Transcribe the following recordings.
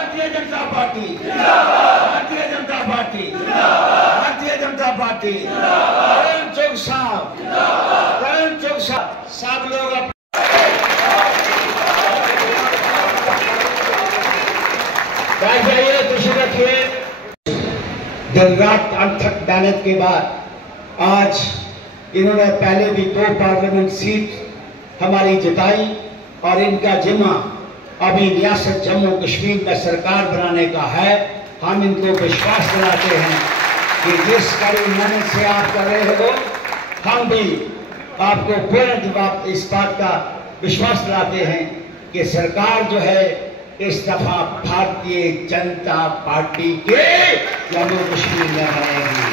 Bharatiya Janata party, Bharatiya Janata party, Bharatiya Janata party, करण चौक साहब, करण चौक साहब, सब लोग बैठ जाइए, खुशी रखिए। दिन रात अथक मेहनत के बाद आज इन्होंने पहले भी 2 पार्लियामेंट सीट हमारी जिताई और इनका जिम्मा अभी रियासत जम्मू कश्मीर में सरकार बनाने का है। हम इनको विश्वास दिलाते हैं कि जिस कड़ी मेहनत से आप कर रहे हो, हम भी आपको पूर्ण जवाब इस बात का विश्वास दिलाते हैं कि सरकार जो है इस दफा भारतीय जनता पार्टी के जम्मू कश्मीर में बनेगी।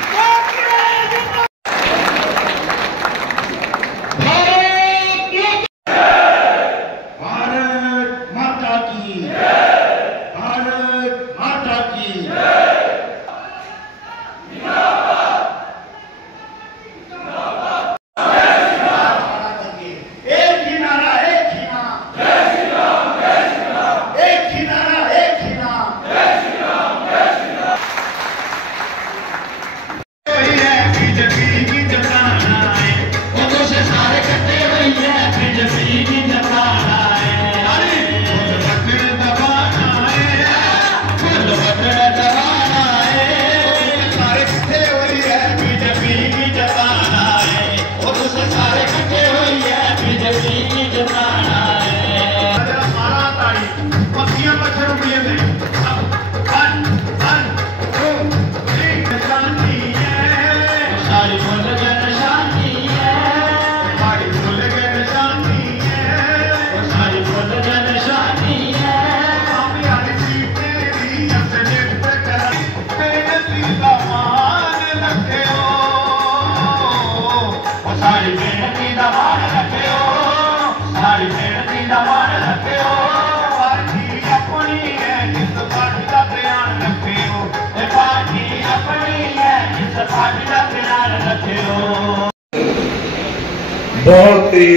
बहुत ही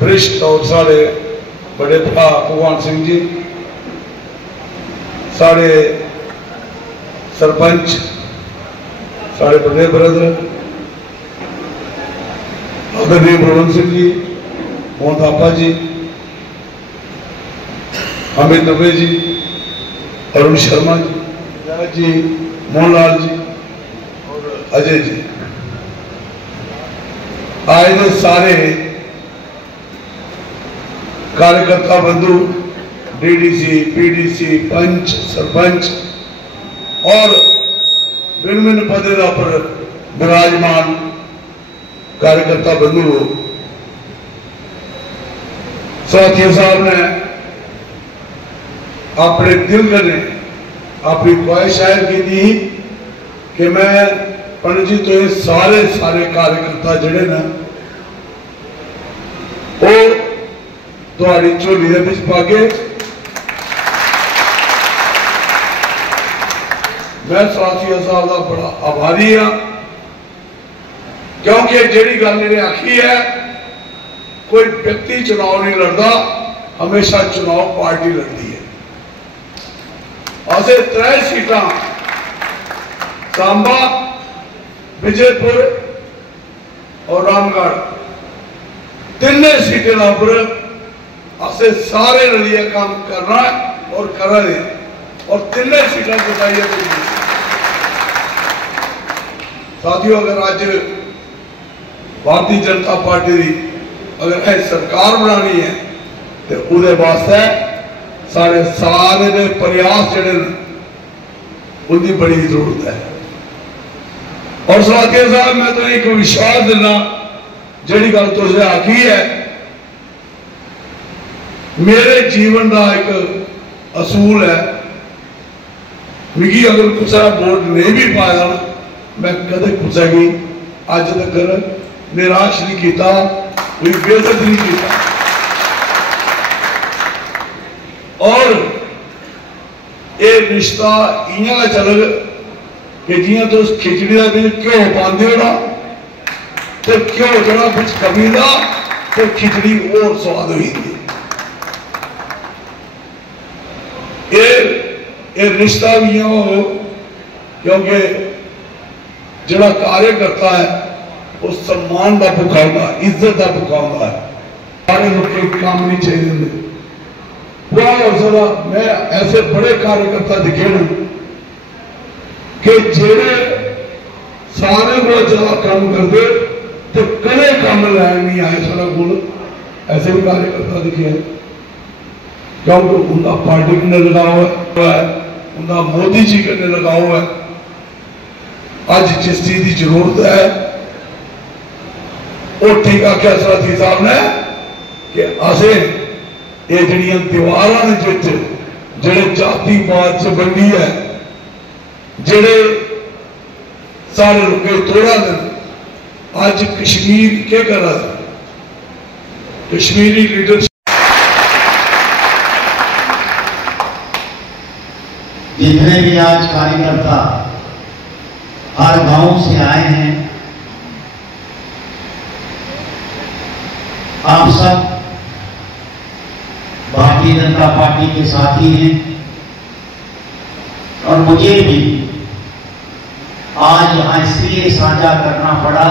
वरिष्ठ और साढ़े बड़े भरा भगवान सिंह जी, साढ़े सरपंच, साढ़े बड़े ब्रदर आदरणीय बलवंत सिंह जी, मोहन थापा जी, अमित दुबे जी, अरुण शर्मा जी, मोहनलाल जी और अजय जी, आए तो सारे कार्यकर्ता बंधु, डीडीसी, पीडीसी, पंच, सरपंच और भिन्न भिन्न पदों पर विराजमान कार्यकर्ता बंधु, साथियों साहब ने अपने दिल ने अपनी ख्वाहिश शायर की थी कि मैं पंडित जी तो ये सारे कार्यकर्ता जड़े ना वो थोड़ी झोली के विच पा के मैं साथियों साहब का बड़ा आभारी हाँ, क्योंकि जिहड़ी गल इन्हें आखी है कोई व्यक्ति चुनाव नहीं लड़ता, हमेशा चुनाव पार्टी लड़ती है। असे 3 सीटां सांबा, विजयपुर और रामगढ़, 3 सीटें पर असे सारे रलिए काम करना और कर रहे हैं और 3 सीटें जिताइए। साथियों, अगर आज भारतीय जनता पार्टी की अगर सरकार बनानी है तो उसदे वास्ते सारे सारे प्रयास जड़े उनकी बड़ी जरूरत है। और साथियों साहब, मैं तो एक विश्वास देना जी गल तुझे आखी है, मेरे जीवन का एक असूल है, मिगी अगर कुछ वोट नहीं भी पाया मैं कदे कुछ भी अज तक निराश नहीं किया, कोई बेइज्जत नहीं किया। और ये रिश्ता इं चल कि जियां तुम खिचड़ी का बिच घ्यो पाते हो ना, तो घ्यो जरा बिच कमी का तो खिचड़ी और स्वाद हुई। ये रिश्ता भी हो, क्योंकि जड़ा कार्य करता है वो सम्मान का भुखा होगा, इज्जत का भुखा होगा। सारे लोग काम नहीं चाहिए। मैं ऐसे बड़े कार्यकर्ता दिखे न कि जेड़े सारे को ज्यादा काम करते तो कदे काम लैन नहीं आए सारा को, ऐसे भी कार्यकर्ता दिखे हैं। क्योंकि उनका पार्टी ने लगाव है, उनका मोदी जी के लगाव है। आज जिस चीज की जरूरत है वो ठीक आख्या साथी साहब ने कि असे ये जड़ियां दीवार ने जेड़े जातिवाद च बंडी है, जेड़े सारे रुके तोड़ा दिन, आज कश्मीर क्या कर रहा है, कश्मीरी लीडरशिप। जितने भी आज कार्यकर्ता हर गांव से आए हैं, आप सब भारतीय जनता पार्टी के साथी हैं। और मुझे भी आज यहां इसलिए साझा करना पड़ा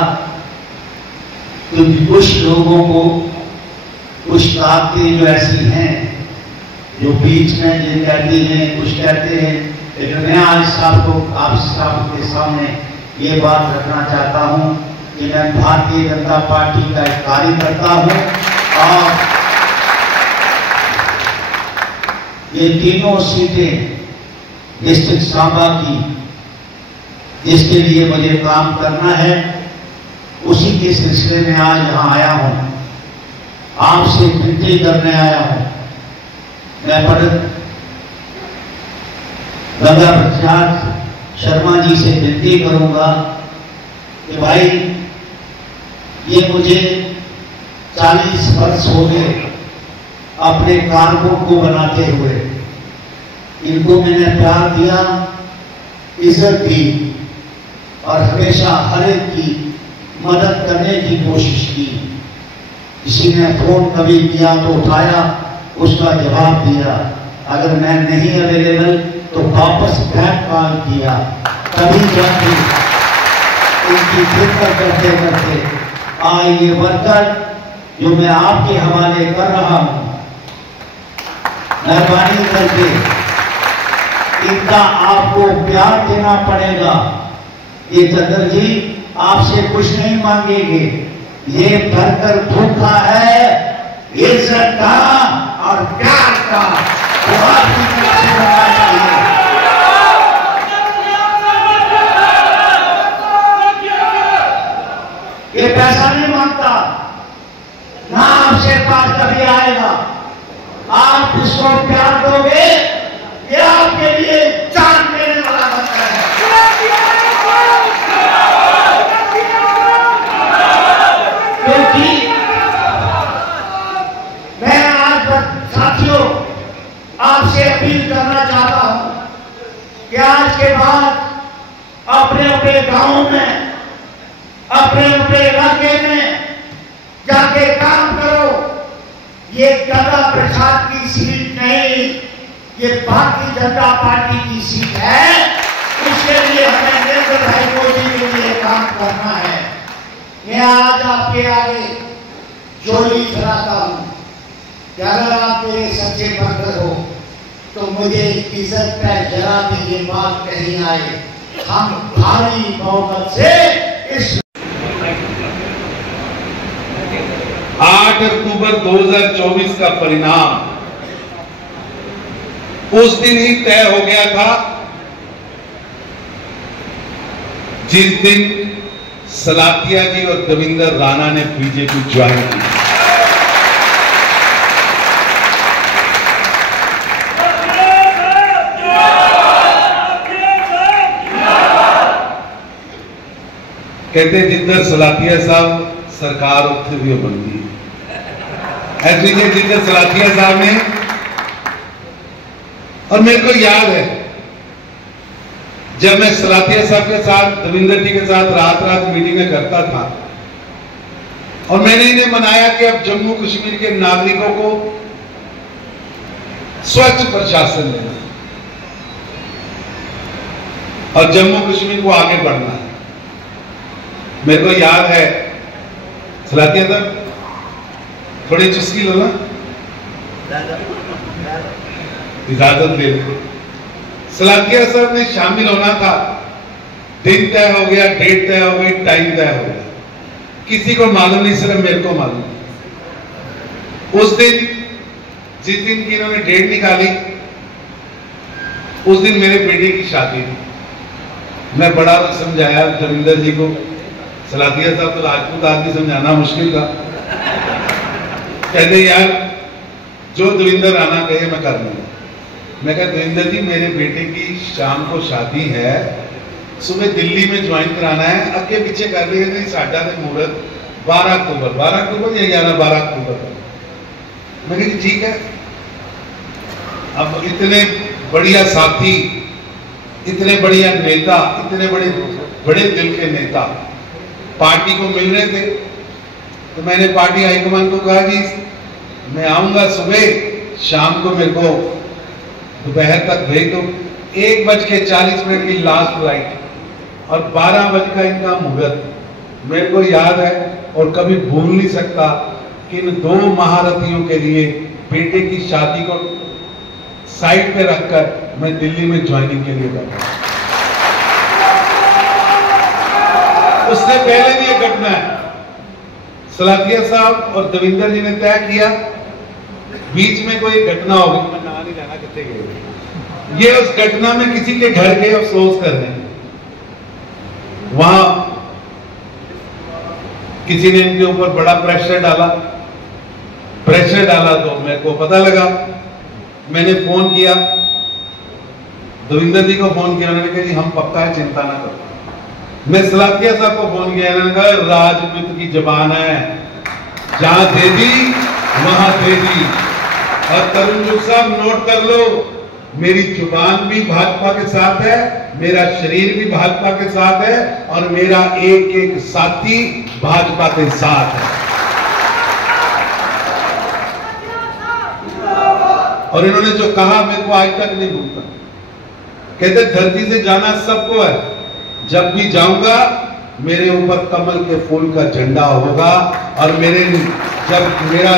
क्योंकि कुछ लोगों को कुछ ताकतें जो ऐसी हैं जो बीच में ये कहती हैं, कुछ कहते हैं, लेकिन मैं आज आप सबके सामने ये बात रखना चाहता हूं कि मैं भारतीय जनता पार्टी का एक कार्यकर्ता हूं और ये तीनों सीटें डिस्ट्रिक्ट सांबा की जिसके लिए मुझे काम करना है, उसी के सिलसिले में आज यहां आया हूं, आपसे विनती करने आया हूं। मैं पंडित गंगा प्रसाद शर्मा जी से विनती करूंगा कि भाई ये मुझे 40 वर्ष हो गए अपने कारकों को बनाते हुए। इनको मैंने प्यार दिया, इज्जत दी और हमेशा हर एक की मदद करने की कोशिश की। किसी ने फोन कभी किया तो उठाया, उसका जवाब दिया। अगर मैं नहीं अवेलेबल तो वापस बैक कॉल किया। कभी जब भी इनकी फिक्र करते करते आज ये वर्कर जो मैं आपके हवाले कर रहा हूं, मेहरबानी करके इनका आपको प्यार देना पड़ेगा। ये चंद्र जी आपसे कुछ नहीं मांगेंगे, ये भरकर भूखा है इज्जत का और प्यार का, वो आपकी तरफ से होना चाहिए। ये पैसा नहीं मांगता, ना आपसे पास कभी आएगा। आप इसको प्यार दोगे, ये आपके लिए जान देने वाला बनता है। क्योंकि मैं आज साथियों आपसे अपील करना चाहता हूं कि आज के बाद अपने अपने गांवों में, अपने अपने इलाके में जाके काम करो। ये गंगा प्रसाद की सीट नहीं, ये भारतीय जनता पार्टी की सीट है। उसके लिए हमें नरेंद्र भाई मोदी के लिए काम करना है। मैं आज आपके आगे जोड़ी कराता हूं कि अगर आप मेरे सच्चे बंधु हो तो मुझे इज्जत पे जरा भी ये बात नहीं आए। हम भारी बहुमत से इस 8 अक्टूबर 2024 का परिणाम उस दिन ही तय हो गया था जिस दिन सलातिया जी और देवेंद्र राणा ने बीजेपी ज्वाइन की। कहते जिधर सलातिया साहब सरकार उत्थे भी बनती है। ऐसे जिधर सलातिया साहब ने, और मेरे को याद है जब मैं सलातिया साहब के साथ, दविंदर जी के साथ रात रात मीटिंगें करता था, और मैंने इन्हें मनाया कि अब जम्मू कश्मीर के नागरिकों को स्वच्छ प्रशासन देना और जम्मू कश्मीर को आगे बढ़ना है। मेरे को याद है सलातिया साहब थोड़ी चुस्की लो ना, इजाजत दे दो। सलातिया साहब ने शामिल होना था, दिन तय हो गया, डेट तय हो गई, टाइम तय हो गया, किसी को मालूम नहीं, सिर्फ मेरे को मालूम। उस दिन जिस दिन की इन्होंने डेट निकाली, उस दिन मेरे बेटे की शादी थी। मैं बड़ा समझाया दविंदर जी को, सलातिया साहब तो राजपूत आदमी, समझाना मुश्किल था। कहते यार जो दविंदर राणा कहे मैं कर लूंगा। मैं कहा दविंदर जी मेरे बेटे की शाम को शादी है, सुबह दिल्ली में ज्वाइन कराना है, अगे पीछे कर रहे नहीं, साडा ते मुहूर्त 12 अक्टूबर या 12 अक्टूबर। मैंने कहा ठीक है। अब इतने बढ़िया साथी, इतने बढ़िया नेता, इतने बड़े दिल के नेता पार्टी को मिल रहे थे, तो मैंने पार्टी हाईकमान को कहा जी मैं आऊंगा सुबह, शाम को मेरे को दोपहर तक भेज दो। 1:40 की लास्ट फ्लाइट और 12 बजे का इनका मुहूर्त। मेरे को याद है और कभी भूल नहीं सकता कि इन 2 महारथियों के लिए बेटे की शादी को साइड पे रखकर मैं दिल्ली में ज्वाइनिंग के लिए बैठा। उससे पहले भी ये घटना है, सलातिया साहब और दविंदर जी ने तय किया बीच में कोई घटना होगी, मैं ना नहीं जाना कितने गए, ये उस घटना में किसी के घर गए अफसोस करने। वहां किसी ने इनके ऊपर बड़ा प्रेशर डाला तो मेरे को पता लगा। मैंने फोन किया, दविंदर जी को फोन किया, उन्होंने कहा जी हम पक्का है, चिंता ना करो। मैं सलातिया साहब को फोन किया, इन्होंने कहा राजपूत की जबान है, जहां दे दी वहां दे दी। और तरुण चुग साहब नोट कर लो, मेरी जुबान भी भाजपा के साथ है, मेरा शरीर भी भाजपा के साथ है, और मेरा एक एक साथी भाजपा के साथ है। और इन्होंने जो कहा मेरे को आज तक नहीं भूलता। कहते धरती से जाना सबको है, जब भी जाऊंगा मेरे ऊपर कमल के फूल का झंडा होगा, और जब मेरा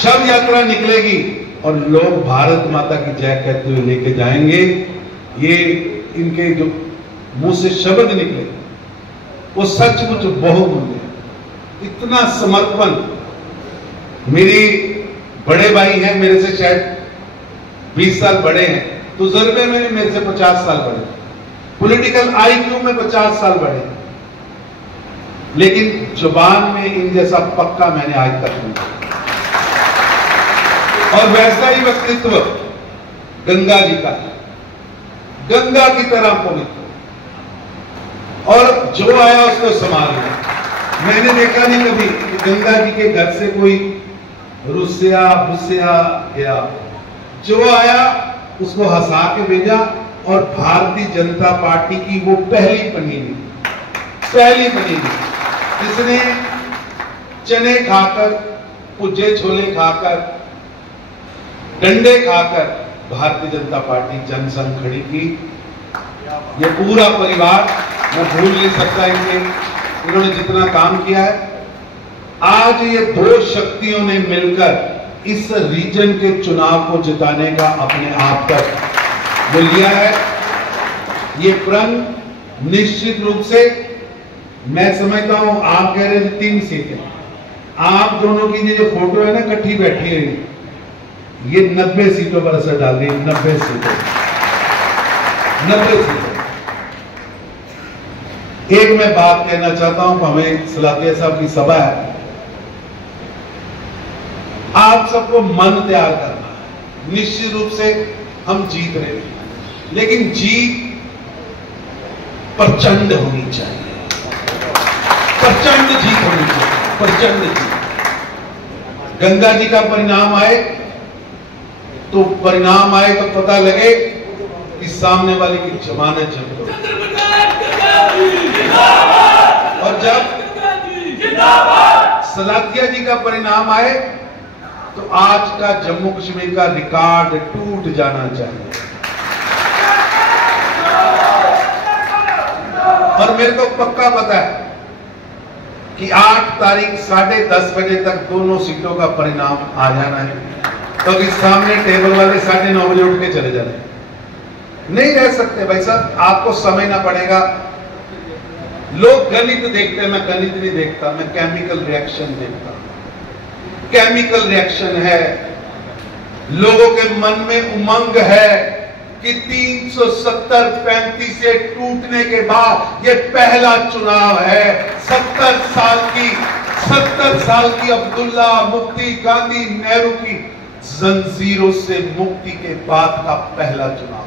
शव यात्रा निकलेगी और लोग भारत माता की जय कहते हुए लेके जाएंगे, ये इनके जो मुंह से शब्द निकले वो सचमुच बहुमूल्य है। इतना समर्पण। मेरी बड़े भाई हैं, मेरे से शायद 20 साल बड़े हैं, तो तजुर्बे में मेरे से 50 साल बड़े, पॉलिटिकल IQ में 50 साल बड़े, लेकिन जुबान में इन जैसा पक्का मैंने आज तक नहीं। और वैसा ही व्यक्तित्व गंगा जी का, गंगा की तरह पवित्र, और जो आया उसको संभाल लिया। मैंने देखा नहीं कभी कि गंगा जी के घर से कोई रुसिया भुसिया गया, जो आया उसको हंसा के भेजा। और भारतीय जनता पार्टी की वो पहली पनीरी जिसने चने खाकर, पुज्जे छोले खाकर, डंडे खाकर भारतीय जनता पार्टी जनसंघ खड़ी की। ये पूरा परिवार मैं भूल नहीं सकता इन्होंने जितना काम किया है। आज ये 2 शक्तियों ने मिलकर इस रीजन के चुनाव को जिताने का अपने आप पर वो लिया है। ये प्रण निश्चित रूप से मैं समझता हूं, आप कह रहे हैं 3 सीटें, आप दोनों की जो फोटो है ना इकट्ठी बैठी है, ये 90 सीटों पर असर डाल रही है। 90 सीटें। एक मैं बात कहना चाहता हूं, हमें सलातिया साहब की सभा है, आप सबको मन तैयार करना है। निश्चित रूप से हम जीत रहे हैं, लेकिन जीत प्रचंड होनी चाहिए। प्रचंड जीत होनी चाहिए, प्रचंड जीत। गंगा जी का परिणाम आए तो पता लगे कि सामने वाले की जमानत जब, और जब सलातिया जी का परिणाम आए तो आज का जम्मू कश्मीर का रिकॉर्ड टूट जाना चाहिए। और मेरे को पक्का पता है कि 8 तारीख 10:30 बजे तक दोनों सीटों का परिणाम आ जाना है। तो इस सामने टेबल वाले 9:30 बजे उठ के चले जाने, नहीं रह सकते भाई साहब, आपको समझना पड़ेगा। लोग गणित देखते हैं, मैं गणित नहीं देखता, मैं केमिकल रिएक्शन देखता हूं। केमिकल रिएक्शन है, लोगों के मन में उमंग है कि 370-35 से टूटने के बाद ये पहला चुनाव है। 70 साल की अब्दुल्ला, मुफ्ती, गांधी, नेहरू की जंजीरों से मुक्ति के बाद का पहला चुनाव।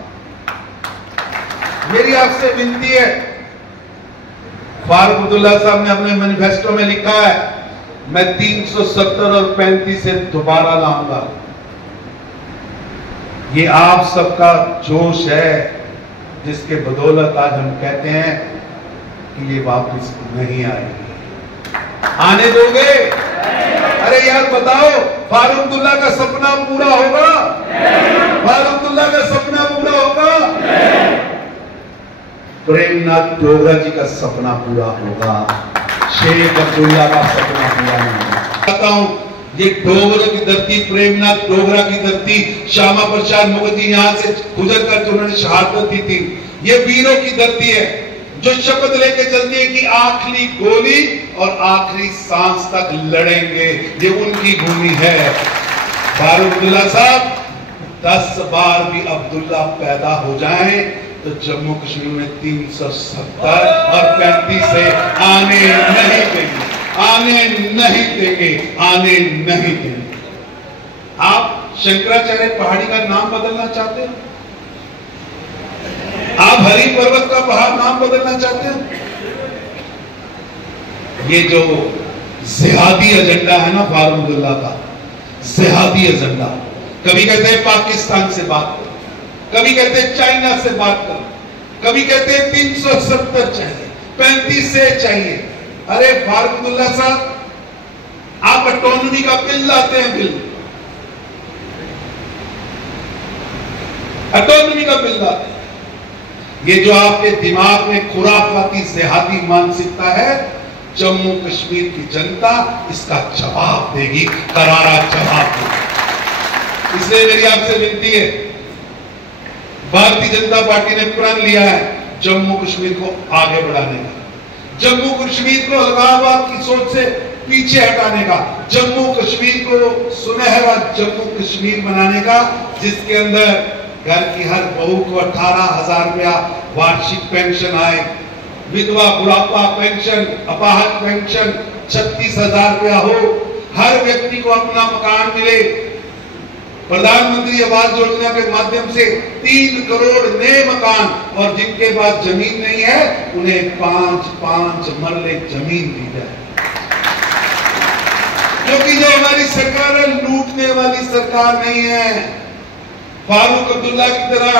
मेरी आपसे विनती है, फारूक अब्दुल्ला साहब ने अपने मैनिफेस्टो में लिखा है, मैं 370 और 35 से दोबारा लाऊंगा। ये आप सबका जोश है जिसके बदौलत आज हम कहते हैं कि ये वापस नहीं आएगी। आने दोगे? अरे यार बताओ, फारूक अब्दुल्ला का सपना पूरा होगा? फारूक अब्दुल्ला का सपना पूरा होगा? प्रेमनाथ डोगरा जी का सपना पूरा होगा, शेख अब्दुल्ला का सपना पूरा नहीं होगा। कहता हूं, ये डोगरों की धरती, प्रेमनाथ डोगरा की धरती, श्यामा प्रसाद मुखर्जी यहाँ से गुजर कर उन्होंने शहादत दी थी। ये वीरों की धरती है जो शपथ लेके चलती है कि आखिरी गोली और आखिरी सांस तक लड़ेंगे। ये उनकी भूमि है। फारूक अब्दुल्ला साहब, 10 बार भी अब्दुल्ला पैदा हो जाएं तो जम्मू कश्मीर में 370 और 35 से आने नहीं देंगे, आने नहीं देंगे, आने नहीं देंगे। आप शंकराचार्य पहाड़ी का नाम बदलना चाहते हो? आप हरि पर्वत का पहाड़ नाम बदलना चाहते हो? ये जो जिहादी एजेंडा है ना फारूक अब्दुल्ला का, जिहादी एजेंडा, कभी कहते हैं पाकिस्तान से बात करो, कभी कहते हैं चाइना से बात करो, कभी कहते हैं 370 चाहिए, 35 से चाहिए। अरे फारूक अब्दुल्ला साहब, आप ऑटोनॉमी का बिल लाते हैं, बिल, ऑटोनॉमी का बिल लाते हैं। ये जो आपके दिमाग में खुराफाती जिहादी मानसिकता है, जम्मू कश्मीर की जनता इसका जवाब देगी, करारा जवाब देगी। इसलिए मेरी आपसे विनती है, भारतीय जनता पार्टी ने प्रण लिया है जम्मू कश्मीर को आगे बढ़ाने का, जम्मू कश्मीर को अलगाववाद की सोच से पीछे हटाने का, जम्मू कश्मीर को सुनहरा जम्मू कश्मीर बनाने का, जिसके अंदर घर की हर बहू को 18,000 रुपया वार्षिक पेंशन आए, विधवा बुढ़ापा पेंशन, अपाहज पेंशन 36,000 रुपया हो, हर व्यक्ति को अपना मकान मिले। प्रधानमंत्री आवास योजना के माध्यम से 3 करोड़ नए मकान, और जिनके पास जमीन नहीं है उन्हें 5-5 मरले जमीन दी जाए। क्योंकि जो हमारी सरकार है, लूटने वाली सरकार नहीं है। फारूक अब्दुल्ला की तरह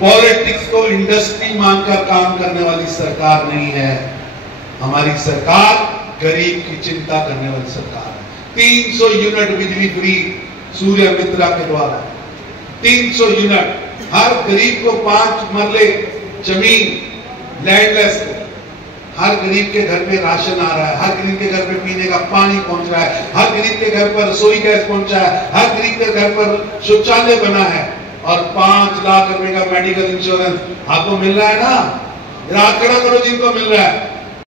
पॉलिटिक्स को इंडस्ट्री मानकर काम करने वाली सरकार नहीं है। हमारी सरकार गरीब की चिंता करने वाली सरकार है। 300 यूनिट बिजली फ्री सूर्य मित्रा के द्वारा, 300 यूनिट, हर गरीब को 5 मरले जमीन, लैंडलेस, हर गरीब के घर पे राशन आ रहा है, हर गरीब के घर पे पीने का पानी पहुंच रहा है, हर गरीब के घर पर रसोई गैस पहुंचा है, हर गरीब के घर पर शौचालय बना है, और 5 लाख रुपए का मेडिकल इंश्योरेंस आपको मिल रहा है ना? हाथ खड़ा करो जिनको मिल रहा है।